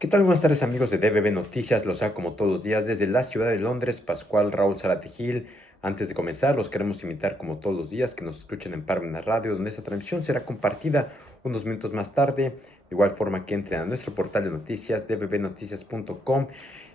¿Qué tal? Buenas tardes amigos de DBB Noticias, los hago como todos los días desde la ciudad de Londres, Pascual Raúl Zárate Gil. Antes de comenzar, los queremos invitar como todos los días que nos escuchen en Parmenas Radio, donde esta transmisión será compartida unos minutos más tarde, de igual forma que entren a nuestro portal de noticias, dbbnoticias.com.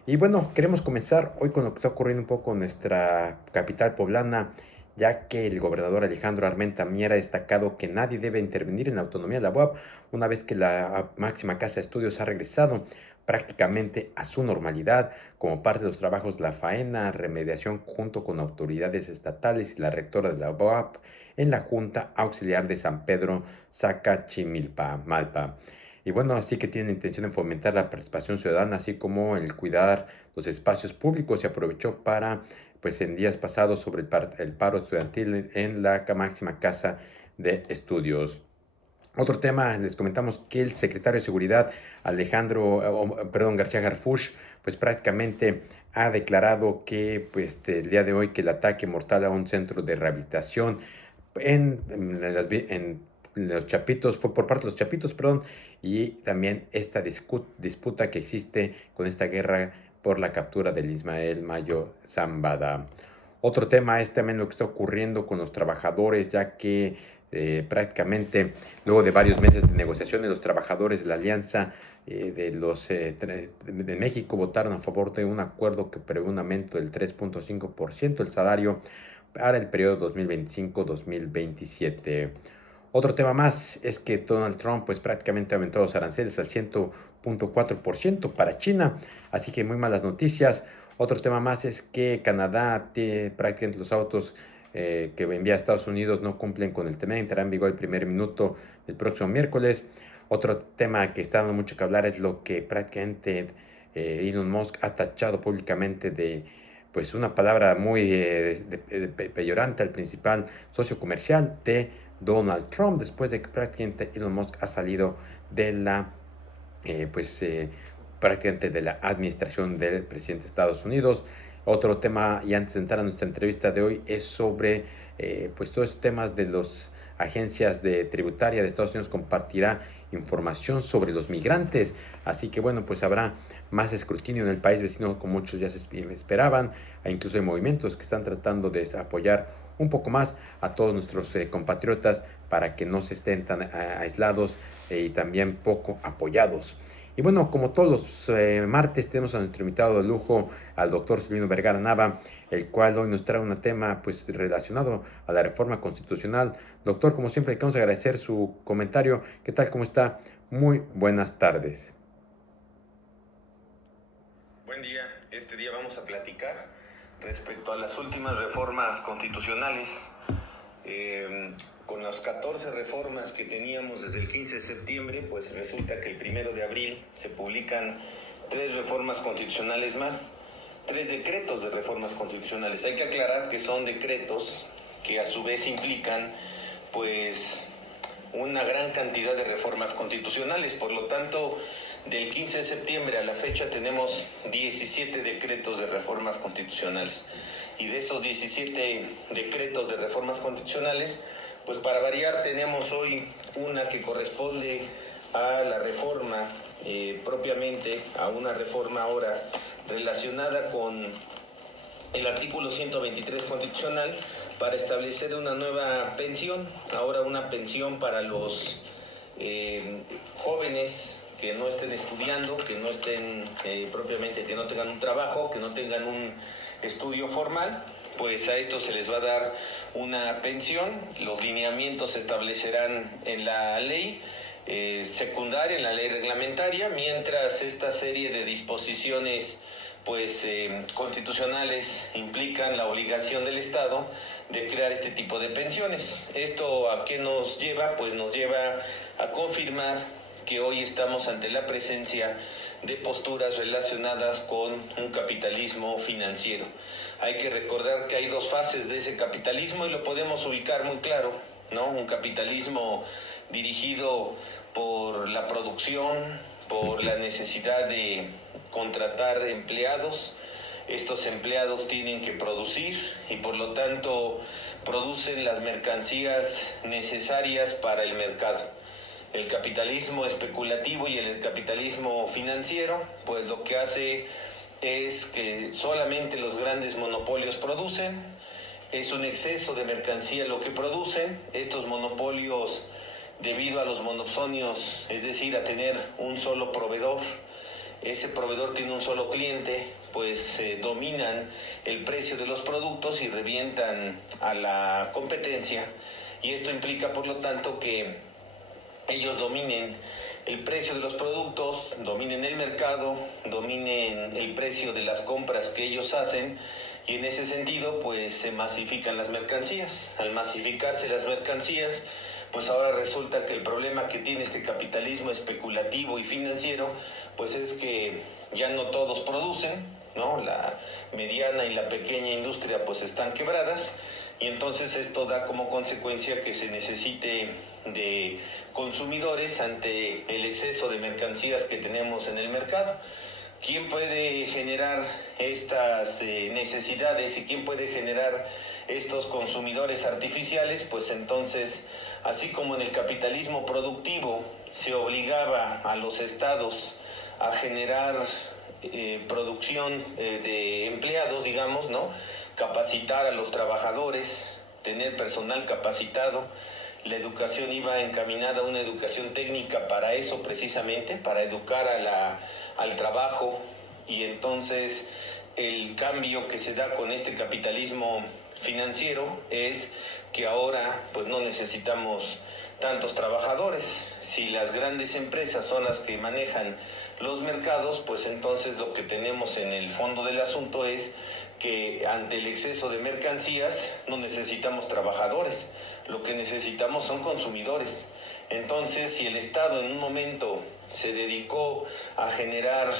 Y bueno, queremos comenzar hoy con lo que está ocurriendo un poco en nuestra capital poblana, ya que el gobernador Alejandro Armenta Mier ha destacado que nadie debe intervenir en la autonomía de la UAP una vez que la máxima casa de estudios ha regresado prácticamente a su normalidad como parte de los trabajos de la faena, remediación junto con autoridades estatales y la rectora de la UAP en la Junta Auxiliar de San Pedro Sacachimilpa, Malpa. Y bueno, así que tienen intención de fomentar la participación ciudadana, así como el cuidar los espacios públicos. Se aprovechó para, pues en días pasados, sobre el paro estudiantil en la máxima casa de estudios. Otro tema, les comentamos que el secretario de Seguridad, García Harfuch, pues prácticamente ha declarado que pues, el día de hoy que el ataque mortal a un centro de rehabilitación en los Chapitos fue por parte de los Chapitos, perdón, y también esta disputa que existe con esta guerra por la captura del Ismael Mayo Zambada. Otro tema es también lo que está ocurriendo con los trabajadores, ya que prácticamente luego de varios meses de negociaciones, los trabajadores de la Alianza de México votaron a favor de un acuerdo que prevé un aumento del 3.5% del salario para el periodo 2025-2027. Otro tema más es que Donald Trump pues prácticamente aumentó los aranceles al 100.4% para China, así que muy malas noticias. Otro tema más es que Canadá tiene prácticamente los autos que envía a Estados Unidos no cumplen con el tema, entrará en vigor el primer minuto del próximo miércoles. Otro tema que está dando mucho que hablar es lo que prácticamente Elon Musk ha tachado públicamente de pues una palabra muy peyorante al principal socio comercial de Donald Trump, después de que prácticamente Elon Musk ha salido de la eh, pues eh, prácticamente de la administración del presidente de Estados Unidos. Otro tema, y antes de entrar a nuestra entrevista de hoy, es sobre pues todos estos temas de las agencias de tributaria de Estados Unidos compartirá información sobre los migrantes. Así que bueno, pues habrá más escrutinio en el país vecino como muchos ya se esperaban. Incluso hay movimientos que están tratando de apoyar un poco más a todos nuestros compatriotas para que no se estén tan aislados y también poco apoyados. Y bueno, como todos los martes tenemos a nuestro invitado de lujo, al doctor Silvino Vergara Nava, el cual hoy nos trae un tema pues relacionado a la reforma constitucional. Doctor, como siempre, queremos agradecer su comentario. ¿Qué tal? ¿Cómo está? Muy buenas tardes. Buen día. Este día vamos a platicar respecto a las últimas reformas constitucionales. Con las 14 reformas que teníamos desde el 15 de septiembre, pues resulta que el 1 de abril se publican 3 reformas constitucionales más, 3 decretos de reformas constitucionales. Hay que aclarar que son decretos que a su vez implican pues una gran cantidad de reformas constitucionales. Por lo tanto, del 15 de septiembre a la fecha tenemos 17 decretos de reformas constitucionales. Y de esos 17 decretos de reformas constitucionales, pues para variar tenemos hoy una que corresponde a la reforma propiamente, a una reforma ahora relacionada con el artículo 123 constitucional para establecer una nueva pensión, ahora una pensión para los jóvenes que no estén estudiando, que no estén propiamente, que no tengan un trabajo, que no tengan un estudio formal, pues a estos se les va a dar una pensión. Los lineamientos se establecerán en la ley secundaria, en la ley reglamentaria, mientras esta serie de disposiciones pues constitucionales implican la obligación del Estado de crear este tipo de pensiones. ¿Esto a qué nos lleva? Pues nos lleva a confirmar que hoy estamos ante la presencia de posturas relacionadas con un capitalismo financiero. Hay que recordar que hay dos fases de ese capitalismo y lo podemos ubicar muy claro, ¿no? Un capitalismo dirigido por la producción, por la necesidad de contratar empleados. Estos empleados tienen que producir y por lo tanto producen las mercancías necesarias para el mercado. El capitalismo especulativo y el capitalismo financiero, pues lo que hace es que solamente los grandes monopolios producen, es un exceso de mercancía lo que producen. Estos monopolios, debido a los monopsonios, es decir, a tener un solo proveedor, ese proveedor tiene un solo cliente, pues dominan el precio de los productos y revientan a la competencia, y esto implica por lo tanto que ellos dominen el precio de los productos, dominen el mercado, dominen el precio de las compras que ellos hacen, y en ese sentido pues se masifican las mercancías. Al masificarse las mercancías, pues ahora resulta que el problema que tiene este capitalismo especulativo y financiero pues es que ya no todos producen, ¿no? La mediana y la pequeña industria pues están quebradas, y entonces esto da como consecuencia que se necesite de consumidores ante el exceso de mercancías que tenemos en el mercado. ¿Quién puede generar estas necesidades y quién puede generar estos consumidores artificiales? Pues entonces, así como en el capitalismo productivo se obligaba a los estados a generar producción de empleados, digamos, ¿no? Capacitar a los trabajadores, tener personal capacitado. La educación iba encaminada a una educación técnica para eso precisamente, para educar al trabajo, y entonces el cambio que se da con este capitalismo financiero es que ahora pues no necesitamos tantos trabajadores. Si las grandes empresas son las que manejan los mercados, pues entonces lo que tenemos en el fondo del asunto es que ante el exceso de mercancías no necesitamos trabajadores, lo que necesitamos son consumidores. Entonces, si el Estado en un momento se dedicó a generar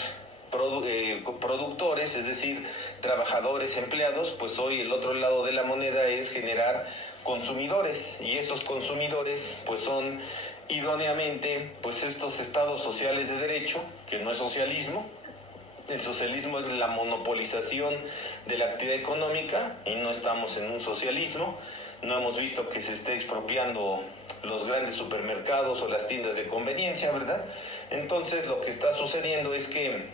productores, es decir, trabajadores, empleados, pues hoy el otro lado de la moneda es generar consumidores, y esos consumidores pues son idóneamente pues estos estados sociales de derecho, que no es socialismo. El socialismo es la monopolización de la actividad económica y no estamos en un socialismo. No hemos visto que se esté expropiando los grandes supermercados o las tiendas de conveniencia, ¿verdad? Entonces lo que está sucediendo es que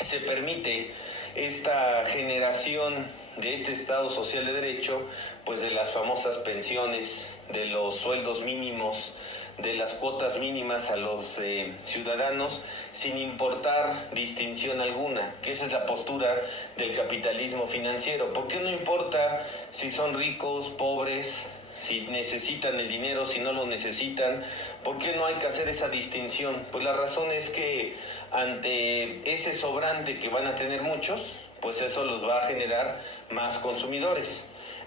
se permite esta generación de este Estado social de derecho, pues de las famosas pensiones, de los sueldos mínimos, de las cuotas mínimas a los ciudadanos, sin importar distinción alguna, que esa es la postura del capitalismo financiero. ¿Por qué no importa si son ricos, pobres, si necesitan el dinero, si no lo necesitan? ¿Por qué no hay que hacer esa distinción? Pues la razón es que ante ese sobrante que van a tener muchos, pues eso los va a generar más consumidores.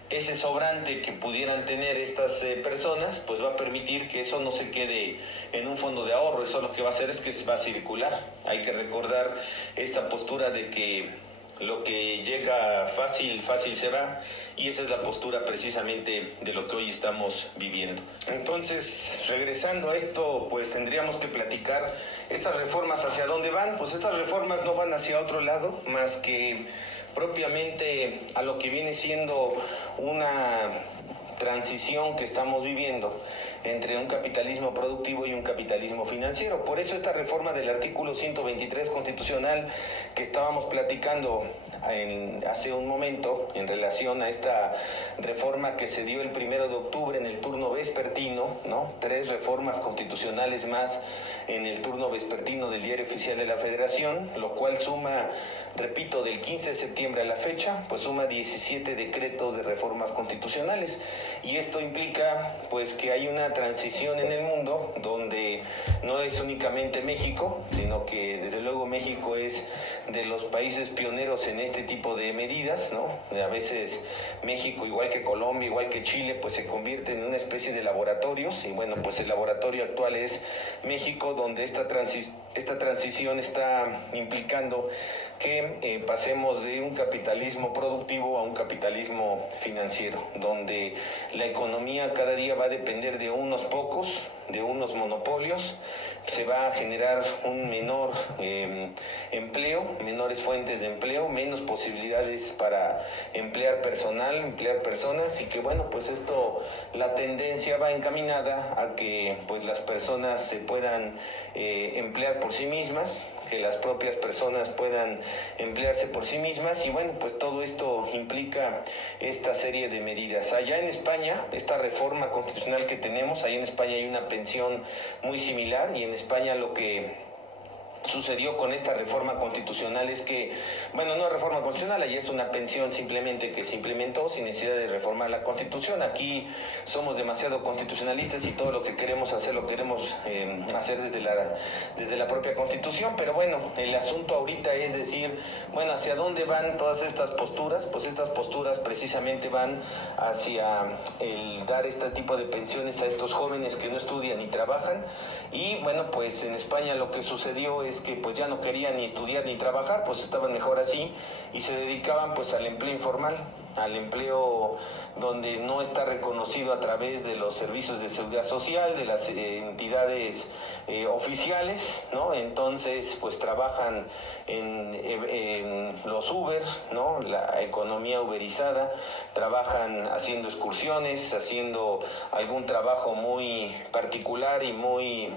Ese sobrante que pudieran tener estas personas, pues va a permitir que eso no se quede en un fondo de ahorro. Eso lo que va a hacer es que va a circular. Hay que recordar esta postura de que lo que llega fácil, fácil se va, y esa es la postura precisamente de lo que hoy estamos viviendo. Entonces, regresando a esto, pues tendríamos que platicar estas reformas hacia dónde van. Pues estas reformas no van hacia otro lado más que propiamente a lo que viene siendo una transición que estamos viviendo entre un capitalismo productivo y un capitalismo financiero. Por eso esta reforma del artículo 123 constitucional que estábamos platicando hace un momento en relación a esta reforma que se dio el 1 de octubre en el turno vespertino, ¿no? 3 reformas constitucionales más en el turno vespertino del Diario Oficial de la Federación, lo cual suma, repito, del 15 de septiembre a la fecha, pues suma 17 decretos de reformas constitucionales. Y esto implica pues que hay una transición en el mundo donde no es únicamente México, sino que desde luego México es de los países pioneros en este tipo de medidas, ¿no? A veces México, igual que Colombia, igual que Chile, pues se convierte en una especie de laboratorios, y bueno, pues el laboratorio actual es México, donde esta transición está implicando que pasemos de un capitalismo productivo a un capitalismo financiero, donde la economía cada día va a depender de unos pocos, de unos monopolios. Se va a generar un menor empleo, menores fuentes de empleo, menos posibilidades para emplear personal, emplear personas, y que bueno, pues esto, la tendencia va encaminada a que pues las personas se puedan emplear por sí mismas, que las propias personas puedan emplearse por sí mismas, y bueno, pues todo esto implica esta serie de medidas. Allá en España, esta reforma constitucional que tenemos, allá en España hay una pensión muy similar, y en España lo que sucedió con esta reforma constitucional es que, bueno, no reforma constitucional, allí es una pensión simplemente que se implementó sin necesidad de reformar la Constitución. Aquí somos demasiado constitucionalistas y todo lo que queremos hacer lo queremos hacer desde la propia Constitución, pero bueno, el asunto ahorita es decir, bueno, ¿hacia dónde van todas estas posturas? Pues estas posturas precisamente van hacia el dar este tipo de pensiones a estos jóvenes que no estudian ni trabajan, y bueno, pues en España lo que sucedió es que pues ya no querían ni estudiar ni trabajar, pues estaban mejor así, y se dedicaban pues al empleo informal, al empleo donde no está reconocido a través de los servicios de seguridad social, de las entidades oficiales, ¿no? Entonces pues trabajan en los Uber, ¿no? La economía uberizada, trabajan haciendo excursiones, haciendo algún trabajo muy particular y muy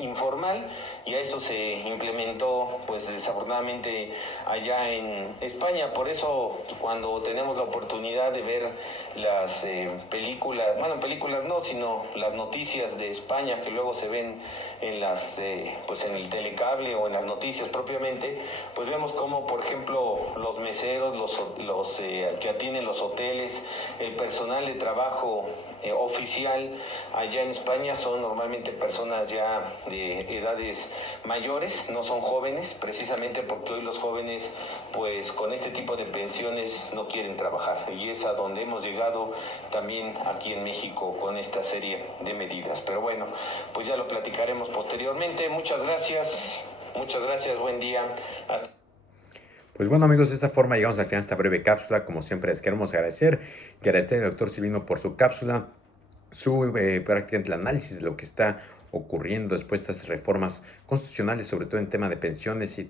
informal, y a eso se implementó pues desafortunadamente allá en España. Por eso cuando tenemos la oportunidad de ver las películas, bueno, películas no, sino las noticias de España que luego se ven en las pues en el telecable o en las noticias propiamente, pues vemos como por ejemplo los meseros, los que atienden los hoteles, el personal de trabajo oficial allá en España son normalmente personas ya de edades mayores, no son jóvenes, precisamente porque hoy los jóvenes pues con este tipo de pensiones no quieren trabajar, y es a donde hemos llegado también aquí en México con esta serie de medidas. Pero bueno, pues ya lo platicaremos posteriormente. Muchas gracias, buen día. Hasta Pues bueno amigos, de esta forma llegamos al final de esta breve cápsula. Como siempre les queremos agradecer al doctor Silvino por su cápsula, su prácticamente el análisis de lo que está ocurriendo después de estas reformas constitucionales, sobre todo en tema de pensiones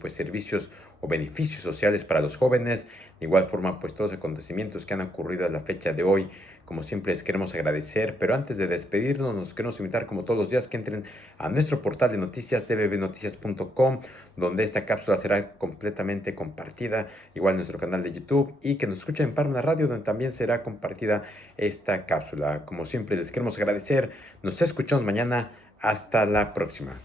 pues servicios o beneficios sociales para los jóvenes. De igual forma, pues todos los acontecimientos que han ocurrido a la fecha de hoy, como siempre les queremos agradecer. Pero antes de despedirnos, nos queremos invitar como todos los días que entren a nuestro portal de noticias dbbnoticias.com, donde esta cápsula será completamente compartida, igual en nuestro canal de YouTube, y que nos escuchen en Parmenas Radio, donde también será compartida esta cápsula. Como siempre les queremos agradecer. Nos escuchamos mañana. Hasta la próxima.